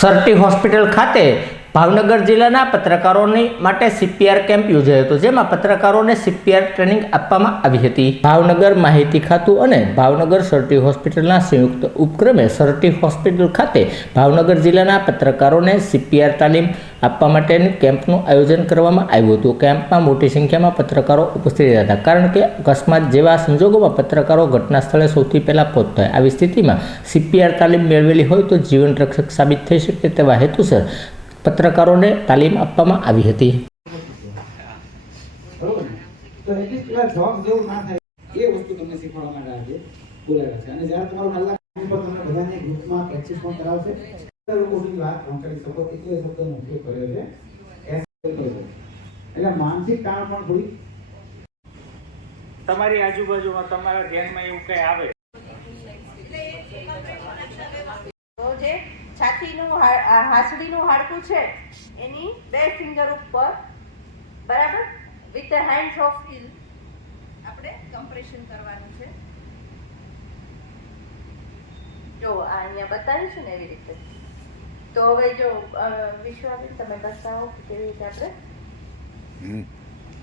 Sir T hospital ખાતે ભાવનગર જિલ્લાના પત્રકારોની માટે સીપીઆર કેમ્પ યોજાયો હતો, જેમાં પત્રકારોને સીપીઆર ટ્રેનિંગ આપવામાં આવી હતી. ભાવનગર માહિતી ખાતું અને ભાવનગર સરટી હોસ્પિટલના સંયુક્ત ઉપક્રમે સરટી હોસ્પિટલ ખાતે ભાવનગર જિલ્લાના પત્રકારોને સીપીઆર તાલીમ આપવા માટેની કેમ્પનું આયોજન કરવામાં આવ્યું હતું. કેમ્પમાં મોટી સંખ્યામાં પત્રકારો ઉપસ્થિત રહ્યા હતા, કારણ કે અકસ્માત જેવા સંજોગોમાં પત્રકારો ઘટના સ્થળે સૌથી પહેલાં પહોંચતા હોય આવી સ્થિતિમાં સીપીઆર તાલીમ મેળવેલી હોય તો જીવન રક્ષક સાબિત થઈ શકે તેવા હેતુસર પત્રકારોને તાલીમ આપવામાં આવી હતી. તો એટલીસ્ટ જોબ જેવું ના થાય. એ વસ્તુ તમને શીખવાડવા માટે આજે બોલાવ્યા છે. અને જ્યારે તમારું કલાક ઉપર તમને બધાને ગ્રુપમાં પ્રેક્ટિસ પણ કરાવશે વાત પહોંચાડી શકો. એટલે શબ્દનો ઉપયોગ કર્યો છે. એસ એટલે માનસિક તાણ પણ થોડી તમારી આજુબાજુમાં તમારા ધ્યાનમાં એવું કઈ આવે? છાતીનું હાથડીનું આ હાડકું છે એની બે ફિંગર ઉપર બરાબર? With the hands of heel આપણે કમ્પ્રેશન કરવાનું છે. જો આ અહીંયા બતાવ્યું છે ને એવી રીતે. તો હવે જો વિશ્વાબેન તમે બતાવો કે કેવી રીતે આપણે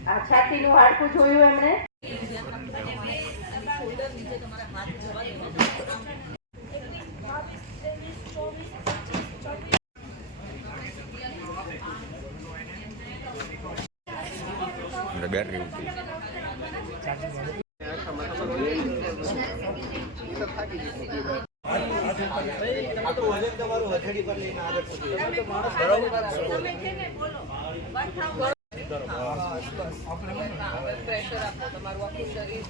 આ છાતીનું હાડકું જોયું એમણે? આપણે બેટરી ઉતરી તમારું શરીર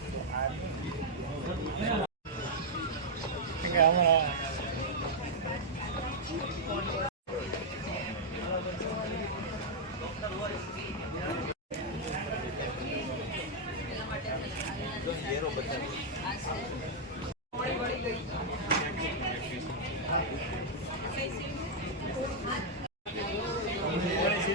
નમસ્તે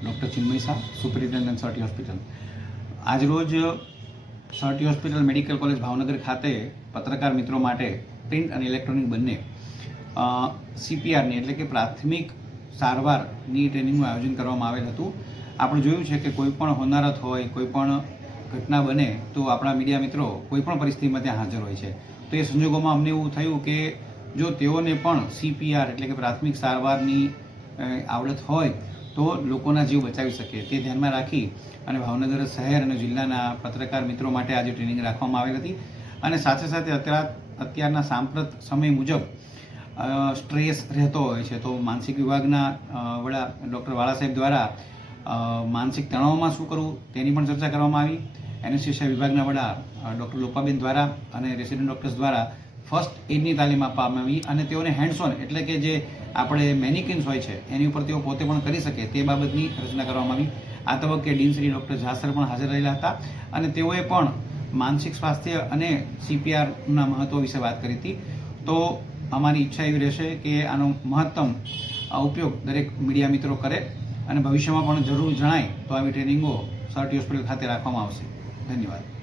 doctor Chinmay Shah, superintendent sir T hospital. આજરોજ sir T hospital medical college Bhavnagar ખાતે પત્રકાર મિત્રો માટે પ્રિન્ટ અને ઇલેક્ટ્રોનિક બંને સીપીઆરની એટલે કે પ્રાથમિક સારવારની ટ્રેનિંગનું આયોજન કરવામાં આવેલ હતું. આપણે જોયું છે કે કોઈ પણ હોનારત હોય, કોઈ પણ ઘટના બને, તો આપણા મીડિયા મિત્રો કોઈ પણ પરિસ્થિતિમાં ત્યાં હાજર હોય છે. તો એ સંજોગોમાં અમને એવું થયું કે જો તેઓને પણ સીપીઆર એટલે કે પ્રાથમિક સારવારની આવડત હોય, તો લોકોના જીવ બચાવી શકે. તે ધ્યાનમાં રાખી અને ભાવનગર શહેર અને જિલ્લાના પત્રકાર મિત્રો માટે આજે ટ્રેનિંગ રાખવામાં આવેલ હતી. અને સાથે સાથે અત્યાર, અત્યારના સાંપ્રત સમય મુજબ સ્ટ્રેસ રહેતો હોય છે. તો માનસિક વિભાગના વડા ડૉક્ટર વાળા સાહેબ દ્વારા માનસિક તણાવમાં શું કરવું તેની પણ ચર્ચા કરવામાં આવી. એનેસ્થેશિયા વિભાગના વડા ડૉક્ટર લોપાબેન દ્વારા અને રેસિડેન્ટ ડૉક્ટર્સ દ્વારા ફર્સ્ટ એડની તાલીમ આપવામાં આવી અને તેઓને હેન્ડ્સ ઓન એટલે કે જે આપણે મેનિકિન્સ હોય છે, એની ઉપર તેઓ પોતે પણ કરી શકે તે બાબતની રચના કરવામાં આવી. આ તબક્કે ડીન શ્રી ડૉક્ટર ઝાસર પણ હાજર રહેલા હતા અને તેઓએ પણ માનસિક સ્વાસ્થ્ય અને સીપીઆરના મહત્વ વિશે વાત કરી હતી. તો અમારી ઈચ્છા એવી રહેશે કે આનો મહત્તમ ઉપયોગ દરેક મીડિયા મિત્રો કરે અને ભવિષ્યમાં પણ જરૂર જણાય તો આવી ટ્રેનિંગો સરટી હોસ્પિટલ ખાતે રાખવામાં આવશે. ધન્યવાદ.